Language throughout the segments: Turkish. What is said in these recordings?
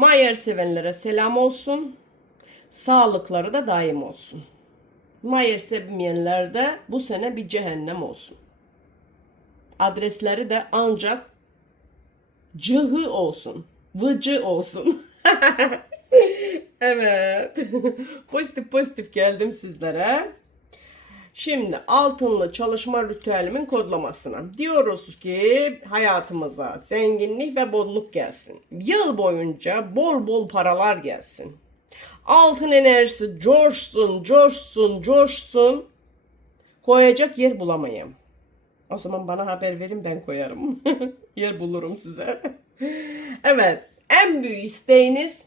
Mayer sevenlere selam olsun. Sağlıkları da daim olsun. Mayer sevmeyenler de bu sene bir cehennem olsun. Adresleri de ancak cıhı olsun. Vıcı olsun. evet. pozitif pozitif geldim sizlere. Şimdi altınlı çalışma ritüelimin kodlamasına. Diyoruz ki hayatımıza zenginlik ve bolluk gelsin. Yıl boyunca bol bol paralar gelsin. Altın enerjisi coşsun, coşsun, coşsun. Koyacak yer bulamayayım. O zaman bana haber verin ben koyarım. yer bulurum size. evet. En büyük isteğiniz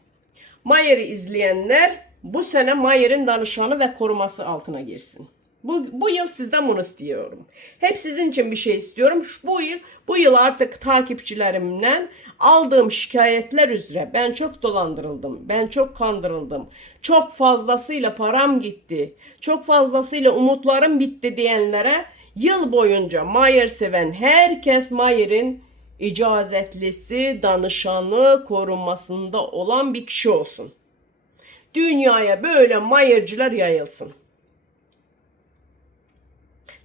Mayer'i izleyenler bu sene Mayer'in danışanı ve koruması altına girsin. Bu, bu yıl sizden bunu istiyorum. Hep sizin için bir şey istiyorum. Şu, bu yıl bu yıl artık takipçilerimden aldığım şikayetler üzere ben çok dolandırıldım. Ben çok kandırıldım. Çok fazlasıyla param gitti. Çok fazlasıyla umutlarım bitti diyenlere yıl boyunca Mayer seven herkes Mayer'in icazetlisi, danışanı, korunmasında olan bir kişi olsun. Dünyaya böyle Mayer'ciler yayılsın.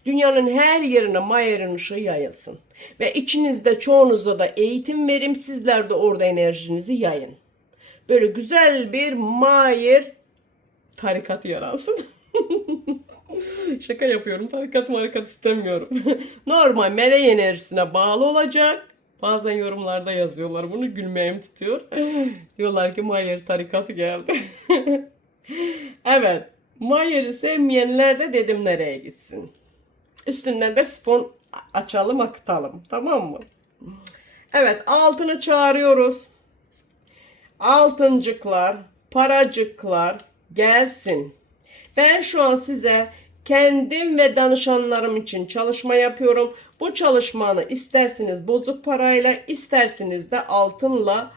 Dünyanın her yerine Mayer'in ışığı yayılsın. Ve içinizde çoğunuza da eğitim verim, sizler de orada enerjinizi yayın. Böyle güzel bir Mayer tarikatı yaransın. Şaka yapıyorum. Tarikat marikat istemiyorum. Normal melek enerjisine bağlı olacak. Bazen yorumlarda yazıyorlar bunu gülmeyim tutuyor. Diyorlar ki Mayer tarikatı geldi. evet. Mayer'i sevmeyenler de dedim nereye gitsin. Üstünden de sifon açalım akıtalım. Tamam mı? Evet altını çağırıyoruz. Altıncıklar, paracıklar gelsin. Ben şu an size kendim ve danışanlarım için çalışma yapıyorum. Bu çalışmanı isterseniz bozuk parayla, isterseniz de altınla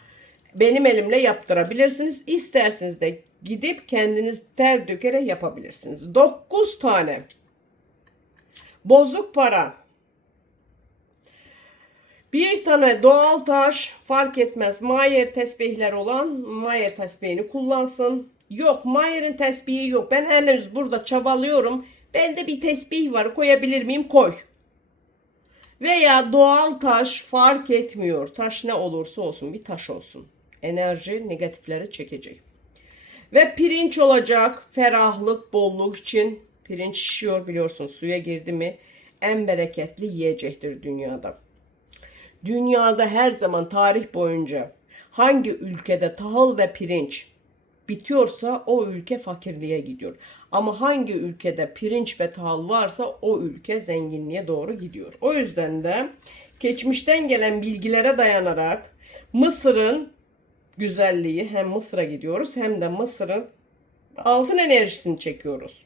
benim elimle yaptırabilirsiniz. İsterseniz de gidip kendiniz ter dökerek yapabilirsiniz. 9 tane bozuk para. Bir tane doğal taş fark etmez. Mayer tesbihler olan Mayer tesbihini kullansın. Yok Mayer'in tesbihi yok. Ben henüz burada çabalıyorum. Bende bir tesbih var koyabilir miyim? Koy. Veya doğal taş fark etmiyor. Taş ne olursa olsun bir taş olsun. Enerji negatifleri çekecek. Ve pirinç olacak. Ferahlık, bolluk için. Pirinç şişiyor biliyorsun suya girdi mi en bereketli yiyecektir dünyada. Dünyada her zaman tarih boyunca hangi ülkede tahıl ve pirinç bitiyorsa o ülke fakirliğe gidiyor. Ama hangi ülkede pirinç ve tahıl varsa o ülke zenginliğe doğru gidiyor. O yüzden de geçmişten gelen bilgilere dayanarak Mısır'ın güzelliği hem Mısır'a gidiyoruz hem de Mısır'ın altın enerjisini çekiyoruz.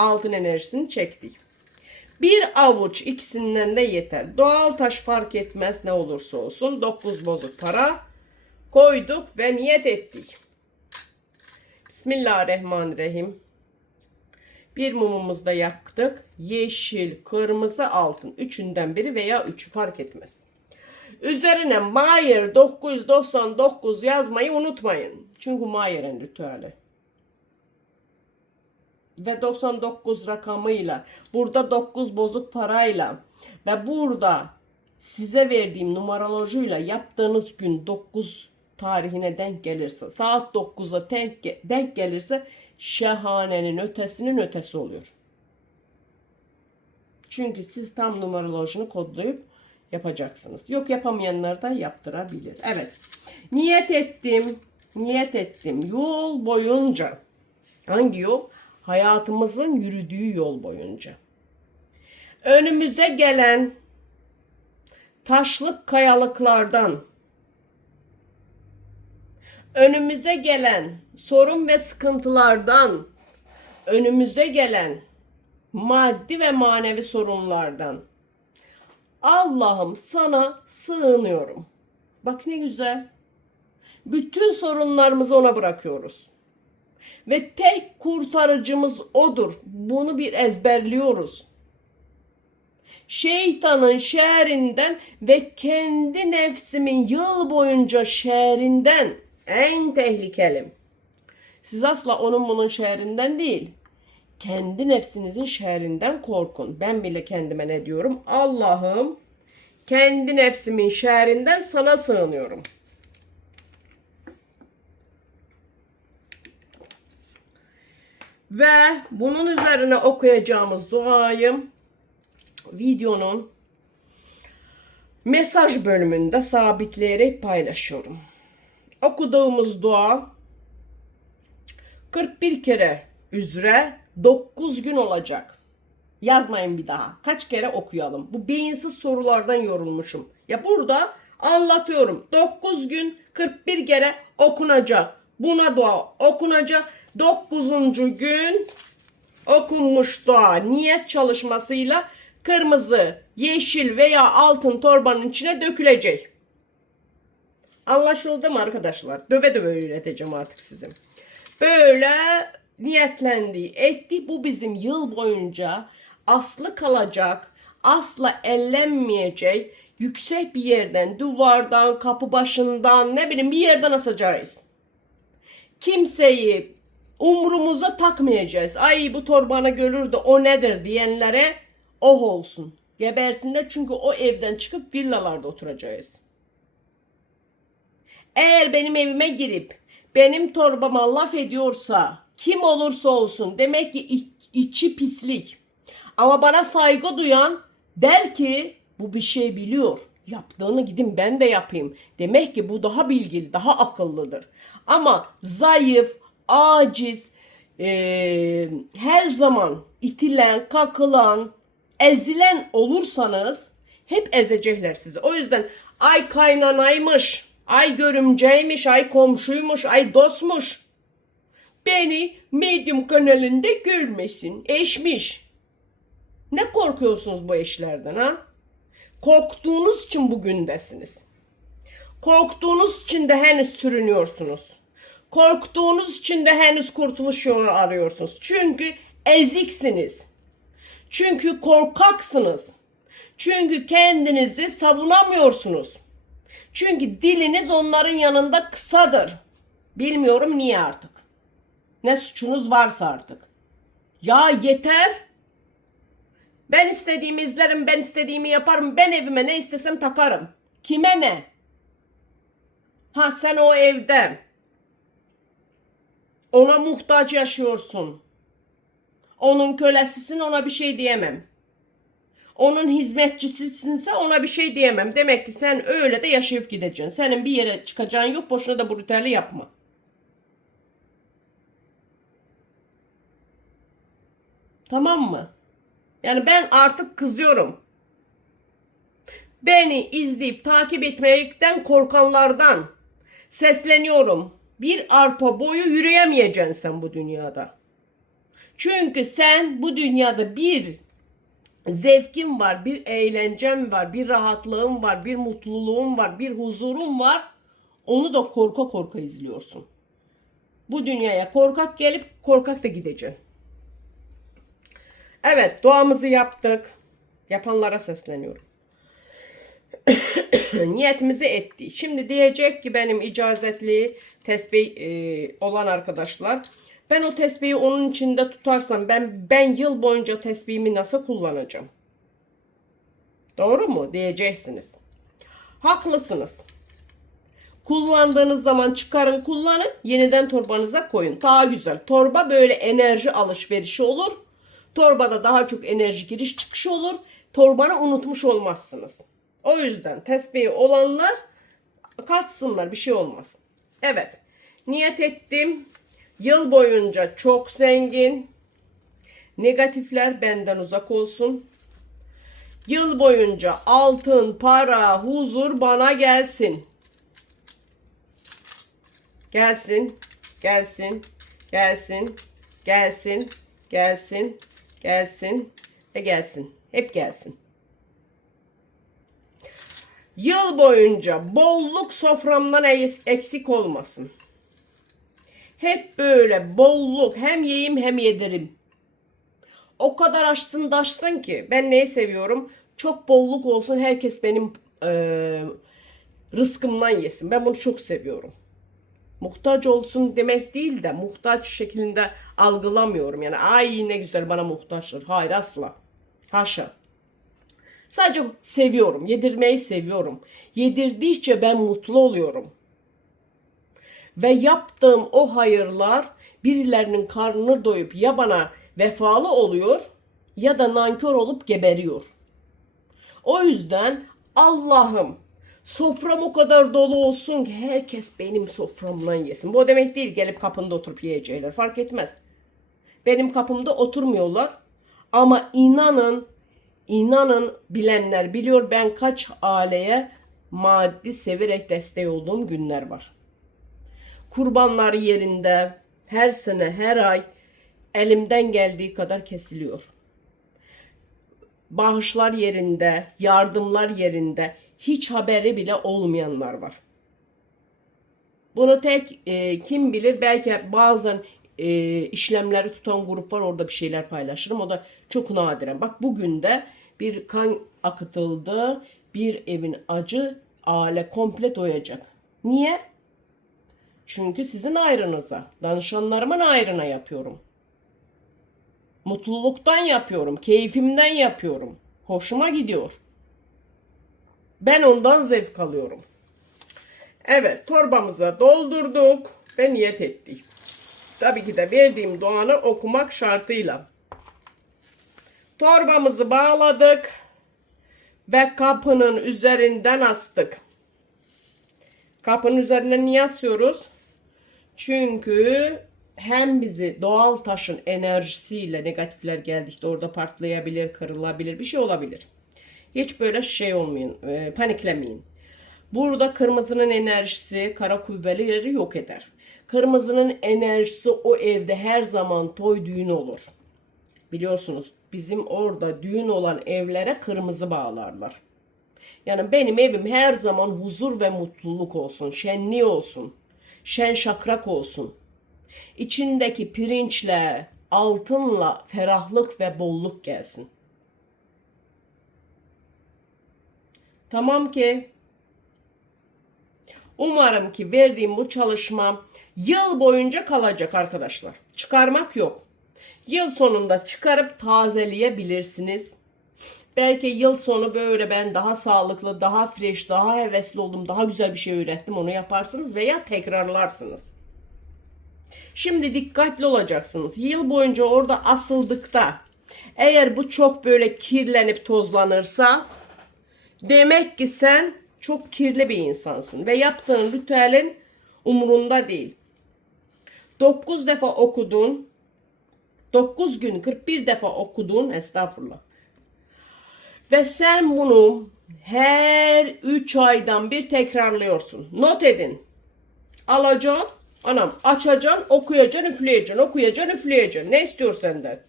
Altın enerjisini çektik. Bir avuç ikisinden de yeter. Doğal taş fark etmez ne olursa olsun. 9 bozuk para koyduk ve niyet ettik. Bismillahirrahmanirrahim. Bir mumumuzu da yaktık. Yeşil, kırmızı, altın. Üçünden biri veya üçü fark etmez. Üzerine Mayer 999 yazmayı unutmayın. Çünkü Mayer'in ritüeli ve 99 rakamıyla burada 9 bozuk parayla ve burada size verdiğim numarolojuyla yaptığınız gün 9 tarihine denk gelirse saat 9'a denk, denk gelirse şahanenin ötesinin ötesi oluyor. Çünkü siz tam numarolojini kodlayıp yapacaksınız. Yok yapamayanlar da yaptırabilir. Evet. Niyet ettim. Niyet ettim. Yol boyunca. Hangi yol? Hayatımızın yürüdüğü yol boyunca. Önümüze gelen taşlık kayalıklardan, önümüze gelen sorun ve sıkıntılardan, önümüze gelen maddi ve manevi sorunlardan Allah'ım sana sığınıyorum. Bak ne güzel. Bütün sorunlarımızı ona bırakıyoruz. Ve tek kurtarıcımız odur. Bunu bir ezberliyoruz. şeytanın şehrinden ve kendi nefsimin yıl boyunca şehrinden en tehlikeli. Siz asla onun bunun şehrinden değil. Kendi nefsinizin şehrinden korkun. Ben bile kendime ne diyorum? Allah'ım kendi nefsimin şehrinden sana sığınıyorum. Ve bunun üzerine okuyacağımız duayı videonun mesaj bölümünde sabitleyerek paylaşıyorum. Okuduğumuz dua 41 kere üzere 9 gün olacak. Yazmayın bir daha. Kaç kere okuyalım. Bu beyinsiz sorulardan yorulmuşum. Ya burada anlatıyorum. 9 gün 41 kere okunacak. Buna dua okunacak. 9. gün okunmuş dua niyet çalışmasıyla kırmızı, yeşil veya altın torbanın içine dökülecek. Anlaşıldı mı arkadaşlar? Döve döve öğreteceğim artık sizin. Böyle niyetlendi, etti. Bu bizim yıl boyunca aslı kalacak, asla ellenmeyecek, yüksek bir yerden, duvardan, kapı başından, ne bileyim bir yerden asacağız. Kimseyi umrumuza takmayacağız. Ay bu torbanı görür de o nedir diyenlere oh olsun. Gebersinler çünkü o evden çıkıp villalarda oturacağız. Eğer benim evime girip benim torbama laf ediyorsa kim olursa olsun demek ki iç- içi pislik. Ama bana saygı duyan der ki bu bir şey biliyor. Yaptığını gidin ben de yapayım. Demek ki bu daha bilgili, daha akıllıdır. Ama zayıf, aciz, eee, her zaman itilen, kakılan, ezilen olursanız hep ezecekler sizi. O yüzden ay kaynanaymış, ay görümceymiş, ay komşuymuş, ay dostmuş. Beni Medium kanalında görmesin. Eşmiş. Ne korkuyorsunuz bu eşlerden ha? Korktuğunuz için bugündesiniz. Korktuğunuz için de henüz sürünüyorsunuz. Korktuğunuz için de henüz kurtuluş yolu arıyorsunuz. Çünkü eziksiniz. Çünkü korkaksınız. Çünkü kendinizi savunamıyorsunuz. Çünkü diliniz onların yanında kısadır. Bilmiyorum niye artık. Ne suçunuz varsa artık. Ya yeter. Ben istediğimi izlerim, ben istediğimi yaparım. Ben evime ne istesem takarım. Kime ne? Ha sen o evde ona muhtaç yaşıyorsun. Onun kölesisin ona bir şey diyemem. Onun hizmetçisisinse ona bir şey diyemem. Demek ki sen öyle de yaşayıp gideceksin. Senin bir yere çıkacağın yok. Boşuna da brutali yapma. Tamam mı? Yani ben artık kızıyorum. Beni izleyip takip etmekten korkanlardan sesleniyorum. Bir arpa boyu yürüyemeyeceksin sen bu dünyada. Çünkü sen bu dünyada bir zevkin var, bir eğlencem var, bir rahatlığın var, bir mutluluğun var, bir huzurun var. Onu da korka korka izliyorsun. Bu dünyaya korkak gelip korkak da gideceksin. Evet duamızı yaptık. Yapanlara sesleniyorum. Niyetimizi etti. Şimdi diyecek ki benim icazetli tesbih e, olan arkadaşlar. Ben o tesbihi onun içinde tutarsam ben ben yıl boyunca tesbihimi nasıl kullanacağım? Doğru mu? Diyeceksiniz. Haklısınız. Kullandığınız zaman çıkarın kullanın. Yeniden torbanıza koyun. Daha güzel. Torba böyle enerji alışverişi olur. Torbada daha çok enerji giriş çıkışı olur. Torbanı unutmuş olmazsınız. O yüzden tesbihi olanlar katsınlar bir şey olmaz. Evet. Niyet ettim. Yıl boyunca çok zengin. Negatifler benden uzak olsun. Yıl boyunca altın, para, huzur bana gelsin. Gelsin, gelsin, gelsin, gelsin, gelsin, gelsin ve gelsin. Hep gelsin. Yıl boyunca bolluk soframdan eksik olmasın. Hep böyle bolluk hem yiyeyim hem yedirim. O kadar açsın daşsın ki ben neyi seviyorum? Çok bolluk olsun. Herkes benim eee rızkımdan yesin. Ben bunu çok seviyorum. Muhtaç olsun demek değil de muhtaç şeklinde algılamıyorum. Yani ay ne güzel bana muhtaçtır. Hayır asla. Haşa. Sadece seviyorum. Yedirmeyi seviyorum. Yedirdikçe ben mutlu oluyorum. Ve yaptığım o hayırlar birilerinin karnını doyup ya bana vefalı oluyor ya da nankör olup geberiyor. O yüzden Allah'ım sofram o kadar dolu olsun ki herkes benim soframdan yesin. Bu demek değil gelip kapında oturup yiyecekler fark etmez. Benim kapımda oturmuyorlar ama inanın inanın bilenler biliyor ben kaç aileye maddi severek destek olduğum günler var. Kurbanlar yerinde her sene her ay elimden geldiği kadar kesiliyor bağışlar yerinde, yardımlar yerinde hiç haberi bile olmayanlar var. Bunu tek e, kim bilir belki bazen e, işlemleri tutan grup var orada bir şeyler paylaşırım. O da çok nadiren. Bak bugün de bir kan akıtıldı. Bir evin acı aile komple doyacak. Niye? Çünkü sizin ayrınıza, danışanlarımın ayrına yapıyorum. Mutluluktan yapıyorum, keyfimden yapıyorum. Hoşuma gidiyor. Ben ondan zevk alıyorum. Evet, torbamıza doldurduk ve niyet ettik. Tabii ki de verdiğim duanı okumak şartıyla. Torbamızı bağladık ve kapının üzerinden astık. Kapının üzerine niye asıyoruz? Çünkü hem bizi doğal taşın enerjisiyle negatifler geldikçe orada patlayabilir, kırılabilir, bir şey olabilir. Hiç böyle şey olmayın, e, paniklemeyin. Burada kırmızının enerjisi kara kuvveleri yok eder. Kırmızının enerjisi o evde her zaman toy düğün olur. Biliyorsunuz bizim orada düğün olan evlere kırmızı bağlarlar. Yani benim evim her zaman huzur ve mutluluk olsun, şenliği olsun, şen şakrak olsun. İçindeki pirinçle, altınla ferahlık ve bolluk gelsin. Tamam ki umarım ki verdiğim bu çalışma yıl boyunca kalacak arkadaşlar. Çıkarmak yok. Yıl sonunda çıkarıp tazeleyebilirsiniz. Belki yıl sonu böyle ben daha sağlıklı, daha fresh, daha hevesli oldum, daha güzel bir şey ürettim onu yaparsınız veya tekrarlarsınız. Şimdi dikkatli olacaksınız. Yıl boyunca orada asıldıkta eğer bu çok böyle kirlenip tozlanırsa demek ki sen çok kirli bir insansın ve yaptığın ritüelin umurunda değil. 9 defa okudun, 9 gün 41 defa okudun estağfurullah. Ve sen bunu her 3 aydan bir tekrarlıyorsun. Not edin. Alacaksın, anam açacaksın, okuyacaksın, üfleyeceksin, okuyacaksın, üfleyeceksin. Ne istiyor senden?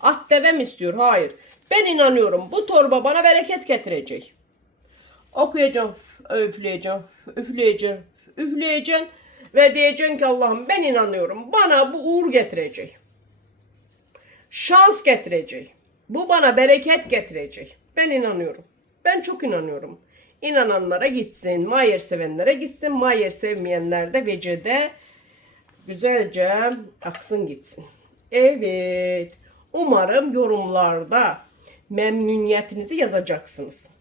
At deve mi istiyor? Hayır. Ben inanıyorum bu torba bana bereket getirecek. Okuyacağım, üfleyeceğim, üfleyeceğim, üfleyeceksin ve diyeceksin ki Allah'ım ben inanıyorum bana bu uğur getirecek. Şans getirecek. Bu bana bereket getirecek. Ben inanıyorum. Ben çok inanıyorum. İnananlara gitsin. Mayer sevenlere gitsin. Mayer sevmeyenler de vecede güzelce aksın gitsin. Evet. Umarım yorumlarda memnuniyetinizi yazacaksınız.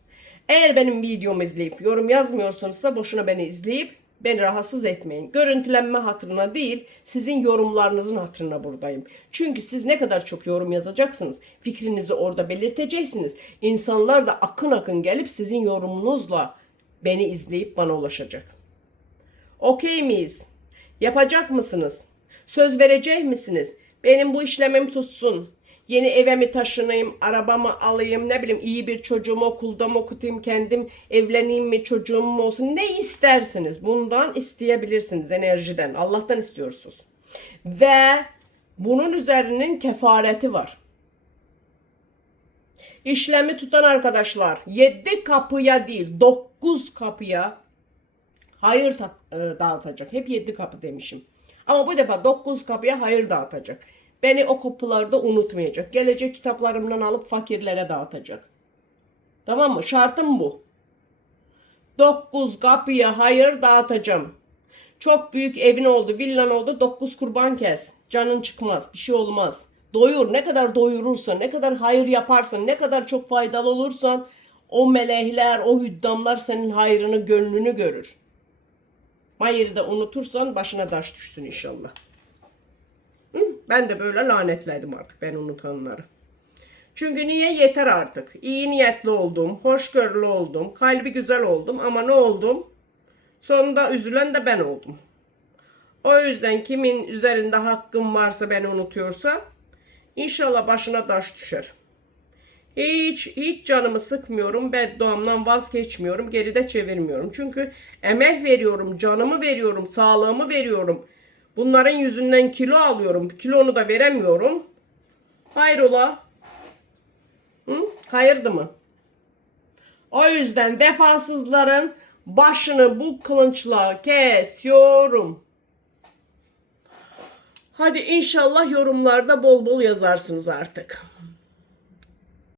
Eğer benim videomu izleyip yorum yazmıyorsanız da boşuna beni izleyip beni rahatsız etmeyin. Görüntülenme hatırına değil, sizin yorumlarınızın hatırına buradayım. Çünkü siz ne kadar çok yorum yazacaksınız, fikrinizi orada belirteceksiniz. İnsanlar da akın akın gelip sizin yorumunuzla beni izleyip bana ulaşacak. Okey miyiz? Yapacak mısınız? Söz verecek misiniz? Benim bu işlemim tutsun. Yeni eve mi taşınayım, arabamı alayım, ne bileyim iyi bir çocuğumu okulda mı okutayım, kendim evleneyim mi, çocuğum mu olsun ne isterseniz bundan isteyebilirsiniz enerjiden. Allah'tan istiyorsunuz. Ve bunun üzerinin kefareti var. İşlemi tutan arkadaşlar 7 kapıya değil 9 kapıya hayır e, dağıtacak. Hep 7 kapı demişim. Ama bu defa 9 kapıya hayır dağıtacak. Beni o kapılarda unutmayacak. Gelecek kitaplarımdan alıp fakirlere dağıtacak. Tamam mı? Şartım bu. 9 kapıya hayır dağıtacağım. Çok büyük evin oldu, villan oldu. 9 kurban kes. Canın çıkmaz. Bir şey olmaz. Doyur. Ne kadar doyurursan, ne kadar hayır yaparsan, ne kadar çok faydalı olursan o melekler, o hüddamlar senin hayrını, gönlünü görür. Mayırı da unutursan başına taş düşsün inşallah. Ben de böyle lanetledim artık ben unutanları. Çünkü niye yeter artık. İyi niyetli oldum, hoşgörülü oldum, kalbi güzel oldum ama ne oldum? Sonunda üzülen de ben oldum. O yüzden kimin üzerinde hakkım varsa beni unutuyorsa inşallah başına taş düşer. Hiç hiç canımı sıkmıyorum. Bedduamdan vazgeçmiyorum. Geride çevirmiyorum. Çünkü emek veriyorum, canımı veriyorum, sağlığımı veriyorum. Bunların yüzünden kilo alıyorum. Kilonu da veremiyorum. Hayrola? Hı? Hayırdı mı? O yüzden vefasızların başını bu kılınçla kesiyorum. Hadi inşallah yorumlarda bol bol yazarsınız artık.